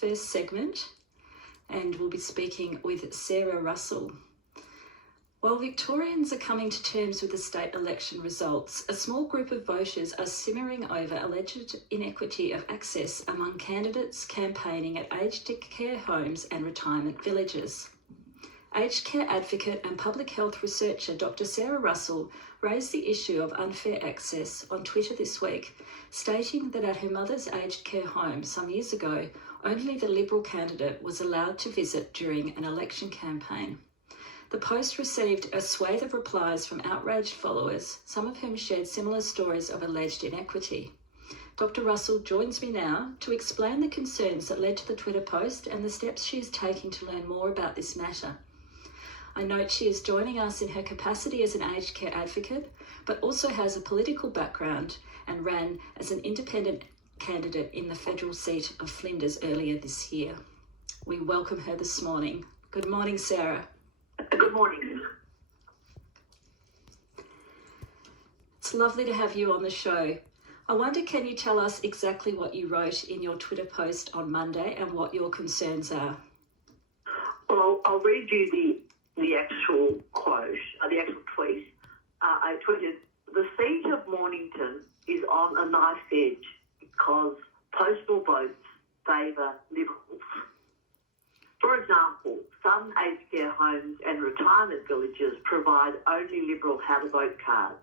first segment, and we'll be speaking with Sarah Russell. While Victorians are coming to terms with the state election results, a small group of voters are simmering over alleged inequity of access among candidates campaigning at aged care homes and retirement villages. Aged care advocate and public health researcher Dr. Sarah Russell raised the issue of unfair access on Twitter this week, stating that at her mother's aged care home some years ago, only the Liberal candidate was allowed to visit during an election campaign. The post received a swathe of replies from outraged followers, some of whom shared similar stories of alleged inequity. Dr. Russell joins me now to explain the concerns that led to the Twitter post and the steps she is taking to learn more about this matter. I note she is joining us in her capacity as an aged care advocate, but also has a political background and ran as an independent candidate in the federal seat of Flinders earlier this year. We welcome her this morning. Good morning, Sarah. Good morning. It's lovely to have you on the show. I wonder, can you tell us exactly what you wrote in your Twitter post on Monday and what your concerns are? Well, I'll read you the actual quote, the actual tweet. I tweeted, "The seat of Mornington is on a knife's edge because postal votes favour Liberals. For example, some aged care homes and retirement villages provide only Liberal how-to-vote cards.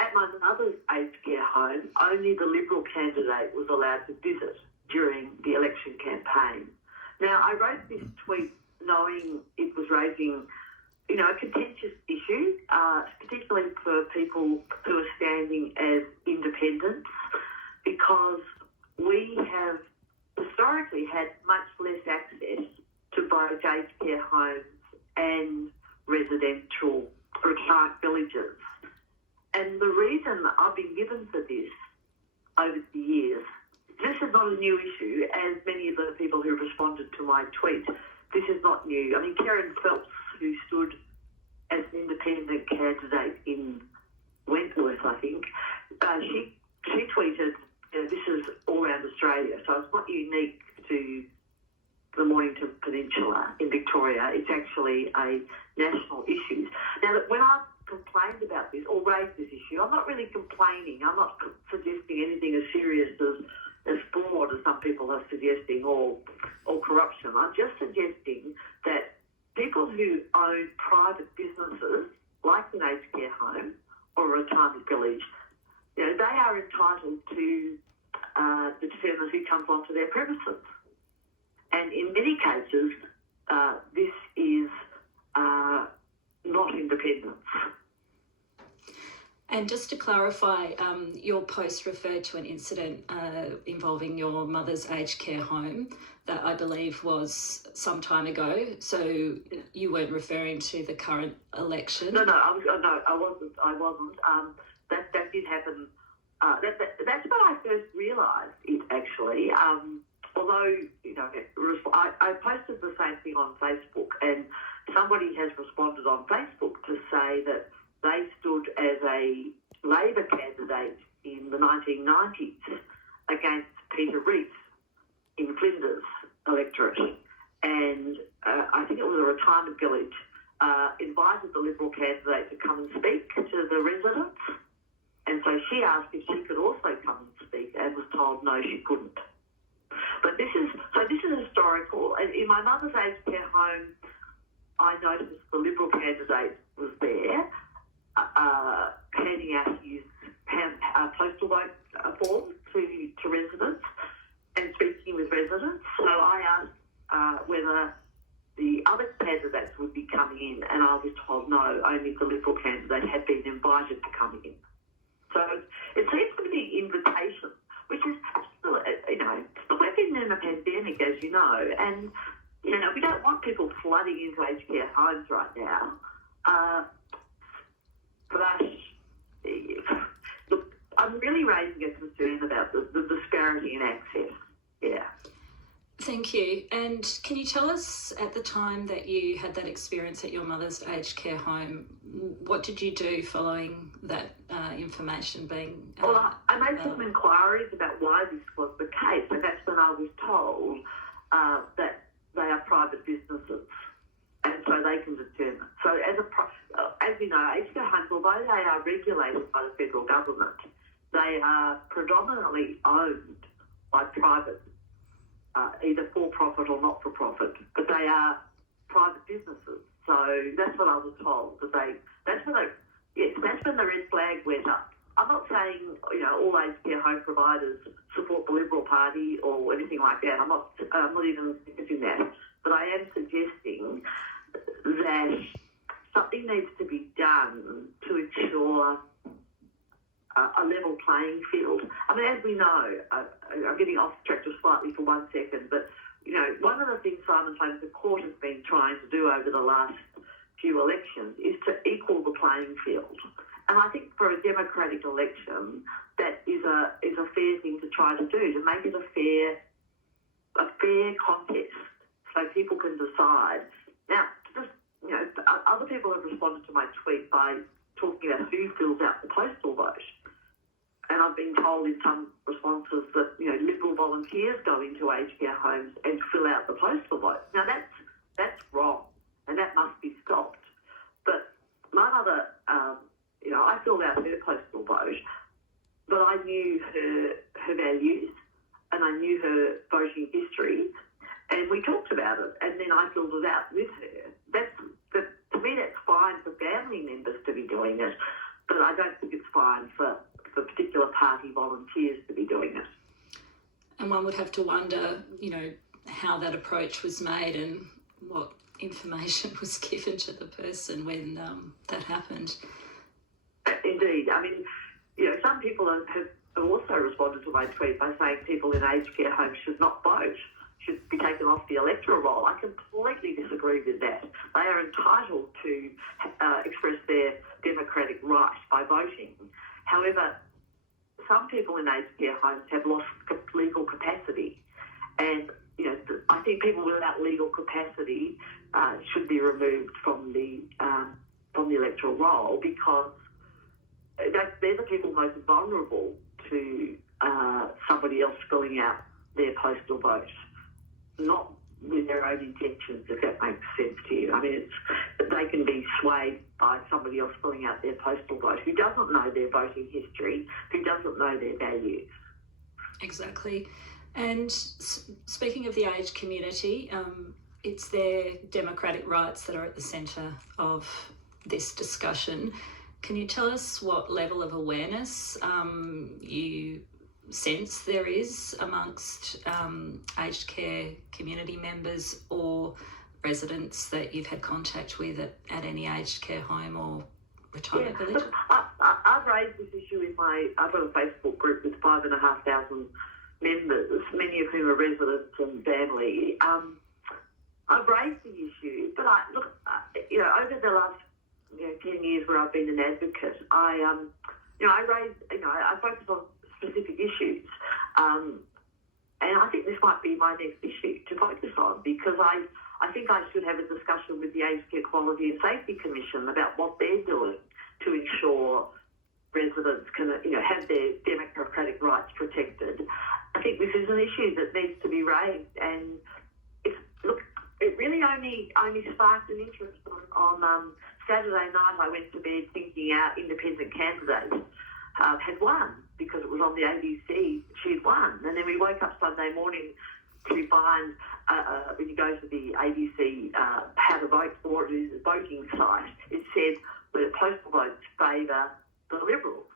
At my mother's aged care home, only the Liberal candidate was allowed to visit during the election campaign." Now, I wrote this tweet knowing it was raising, a contentious issue, particularly for people who are standing as independents, because we have historically had much less access to both aged care homes and residential retirement villages. And the reason I've been given for this over the years, this is not a new issue, as many of the people who responded to my tweet, this is not new. I mean, Karen Phelps, who stood as an independent candidate in Wentworth, I think, she tweeted, this is all around Australia, so it's not unique to the Mornington Peninsula in Victoria. It's actually a national issue. Now, when I've complained about this or raised this issue, I'm not really complaining. I'm not suggesting anything as serious as fraud, as some people are suggesting, or corruption. I'm just suggesting that people who own private businesses, like an aged care home or a retirement village, they are entitled to determine who comes onto their premises. And in many cases, this is not independence. And just to clarify, your post referred to an incident involving your mother's aged care home that I believe was some time ago. So you weren't referring to the current election. No, I wasn't. That did happen. That's when I first realised it, actually. Although I posted the same thing on Facebook, and somebody has responded on Facebook to say that they stood as a Labor candidate in the 1990s against Peter Rees in Flinders electorate. And I think it was a retirement village, invited the Liberal candidate to come and speak to the residents. And so she asked if she could also come and speak and was told no, she couldn't. But this is historical. And in my mother's aged care home, I noticed the Liberal candidate was there, handing out his postal vote forms to residents and speaking with residents. So I asked whether the other candidates would be coming in, and I was told no, only the Liberal candidate had been invited to come in. So it seems to be invitation, which is, we've been in a pandemic, as you know, and, we don't want people flooding into aged care homes right now. But look, I'm really raising a concern about the disparity in access. Yeah. Thank you. And can you tell us, at the time that you had that experience at your mother's aged care home, what did you do following that information being... Well, I made some inquiries about why this was the case, and that's when I was told that they are private businesses, and so they can determine. So as we know, aged care homes, although they are regulated by the federal government, they are predominantly owned by private, either for-profit or not-for-profit, but they are private businesses. So that's what I was told, that's when the red flag went up. I'm not saying, all aged care home providers support the Liberal Party or anything like that. I'm not even suggesting that. But I am suggesting that something needs to be done to ensure a level playing field. I mean, as we know, I'm getting off track just slightly for 1 second, but, one of the things Simon Holmes, the court has been trying to do over the last few elections is to equal the playing field. And I think for a democratic election, that is a fair thing to try to do, to make it a fair contest so people can decide. Now, other people have responded to my tweet by talking about who fills out the postal vote. And I've been told in some responses that, Liberal volunteers go into aged care homes and fill out the postal vote. Now, that's wrong, and that must be stopped. But my mother, I filled out her postal vote, but I knew her values and I knew her voting history, and we talked about it, and then I filled it out with her. To me, that's fine for family members to be doing it, but I don't think it's fine for particular party volunteers to be doing it. And one would have to wonder, how that approach was made and what information was given to the person when that happened. Indeed. I mean, some people have also responded to my tweet by saying people in aged care homes should not vote, should be taken off the electoral roll. I completely disagree with that. They are entitled to express their democratic right by voting. However, some people in aged care homes have lost legal capacity, and I think people without legal capacity should be removed from the electoral roll, because they're the people most vulnerable to somebody else filling out their postal vote, not with their own intentions, if that makes sense to you. I mean, they can be swayed by somebody else filling out their postal vote who doesn't know their voting history, who doesn't know their values. Exactly. And speaking of the aged community, it's their democratic rights that are at the centre of this discussion. Can you tell us what level of awareness you sense there is amongst aged care community members or residents that you've had contact with at any aged care home or retirement village? Look, I've raised this issue in I've got a Facebook group with 5,500 members, many of whom are residents and family. I've raised the issue, but over the last 10 years where I've been an advocate, I focus on specific issues, and I think this might be my next issue to focus on, because I think I should have a discussion with the Aged Care Quality and Safety Commission about what they're doing to ensure residents can have their democratic rights protected. I think this is an issue that needs to be raised, and it really only sparked an interest on Saturday night. I went to bed thinking our independent candidate had won, because it was on the ABC, she'd won. And then we woke up Sunday morning to find, when you go to the ABC how to vote for it, voting site, it said the postal votes favour the Liberals,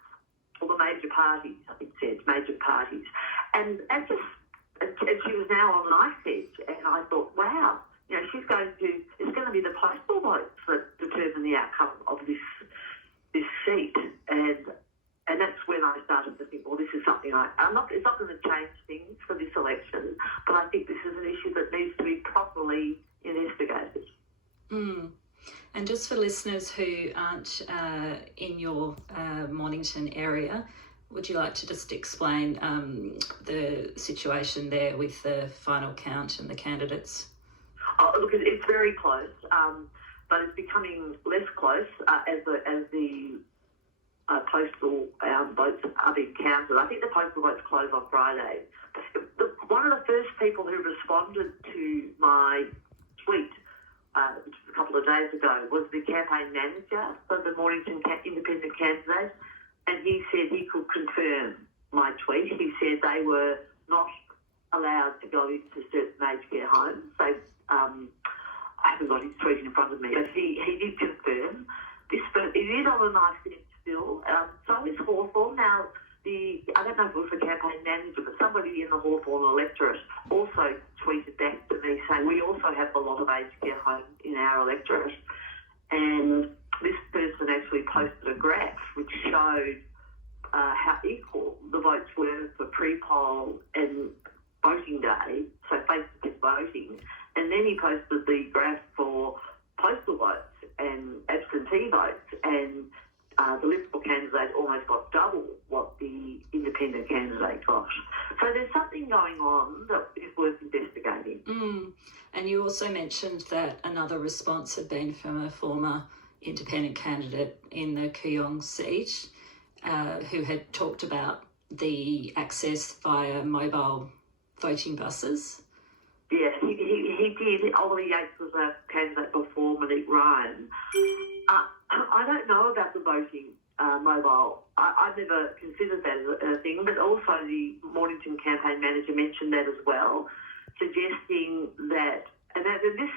or the major parties, I think it said, major parties. And she was now on knife's edge, and I thought, wow, it's going to be the postal votes that determine the outcome of this seat. And that's when I started to think, well, this is something it's not going to change things for this election, but I think this is an issue that needs to be properly investigated. And just for listeners who aren't in your Mornington area, would you like to just explain the situation there with the final count and the candidates? Oh, look, it's very close, but it's becoming less close as the postal votes are being counted. I think the postal votes close on Friday. One of the first people who responded to my tweet, which was a couple of days ago, was the campaign manager for the Mornington independent candidate, and he said he could confirm my tweet. He said they were not allowed to go into certain aged care homes. So I haven't got his tweet in front of me, but he did confirm this. But it is on a nice bench still. So is Hawthorn. Now, I don't know if it was the campaign manager, but somebody in the Hawthorn electorate also tweeted back to me saying we also have a lot of aged care homes in our electorate. And this person actually posted a graph which showed how equal the votes were for pre-poll and voting day, so face-to-face voting. And then he posted the graph for postal votes and absentee votes, and the Liberal candidate almost got double what the independent candidate got. So there's something going on that is worth investigating. And you also mentioned that another response had been from a former independent candidate in the Kooyong seat who had talked about the access via mobile voting buses. Yeah, he did. Oliver Yates was a candidate before Monique Ryan. I don't know about the voting mobile. I've never considered that as a thing, but also the Mornington campaign manager mentioned that as well, suggesting that, and this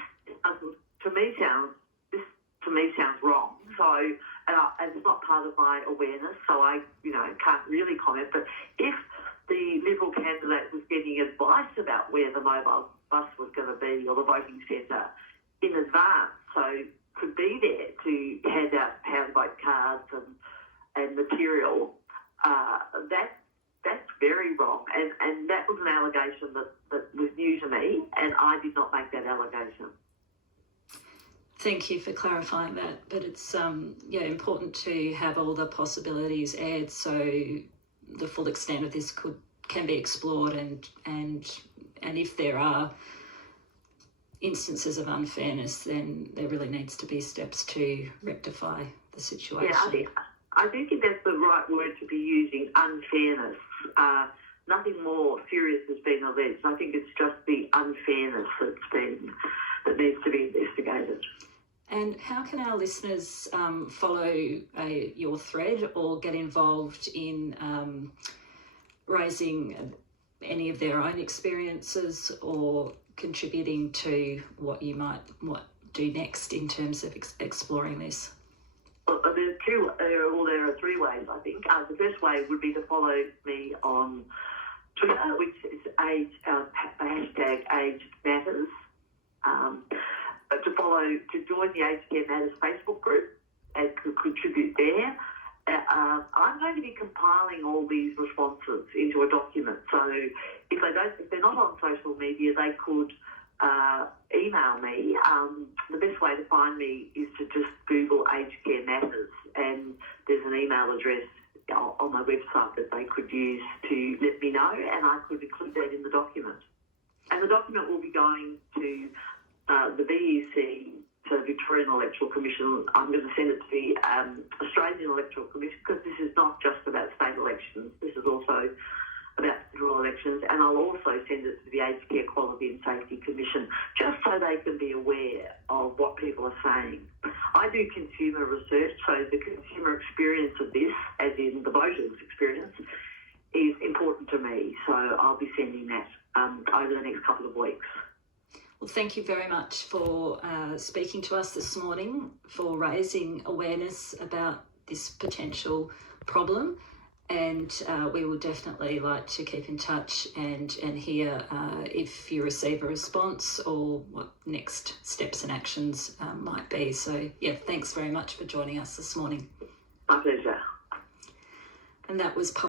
to me sounds wrong. So, and it's not part of my awareness, so I can't really comment. But if the Liberal candidate was getting advice about where the mobile bus was going to be or the voting centre in advance, so could be there to hand out how to vote cards and material, that's very wrong. And that was an allegation that was new to me, and I did not make that allegation. Thank you for clarifying that. But it's important to have all the possibilities aired so the full extent of this can be explored, and if there are instances of unfairness, then there really needs to be steps to rectify the situation. Yeah, I do think that's the right word to be using, unfairness. Nothing more serious has been alleged. I think it's just the unfairness that needs to be investigated. And how can our listeners follow your thread or get involved in raising any of their own experiences or contributing to what you might do next in terms of exploring this? Well, there are three ways, I think. The first way would be to follow me on Twitter, which is hashtag Aged Matters. To join the Aged Care Matters Facebook group and to contribute there. I'm going to be compiling all these responses into a document. So if they're not on social media, they could email me. The best way to find me is to just Google Aged Care Matters, and there's an email address on my website that they could use to let me know, and I could include that in the document. And the document will be going to the VEC, to the Victorian Electoral Commission. I'm going to send it to the Australian Electoral Commission, because this is not just about state elections. This is also about federal elections. And I'll also send it to the Aged Care Quality and Safety Commission, just so they can be aware of what people are saying. I do consumer research, so the consumer experience of this, as in the voters' experience, is important to me. So I'll be sending that over the next couple of weeks. Well, thank you very much for speaking to us this morning, for raising awareness about this potential problem, and we will definitely like to keep in touch and hear if you receive a response or what next steps and actions might be. So, thanks very much for joining us this morning. My pleasure. And that was